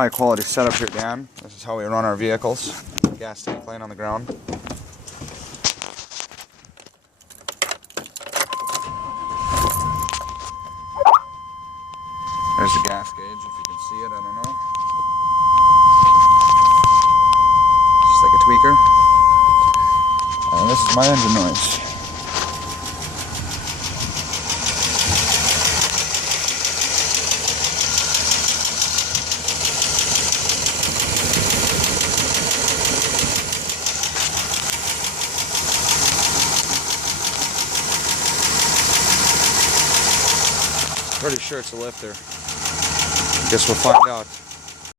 high quality setup here, Dan. This is how we run our vehicles. Gas tank laying on the ground. There's the gas gauge, if you can see it, I don't know. Just like a tweaker. And this is my engine noise. Pretty sure it's a lifter. Guess we'll find out.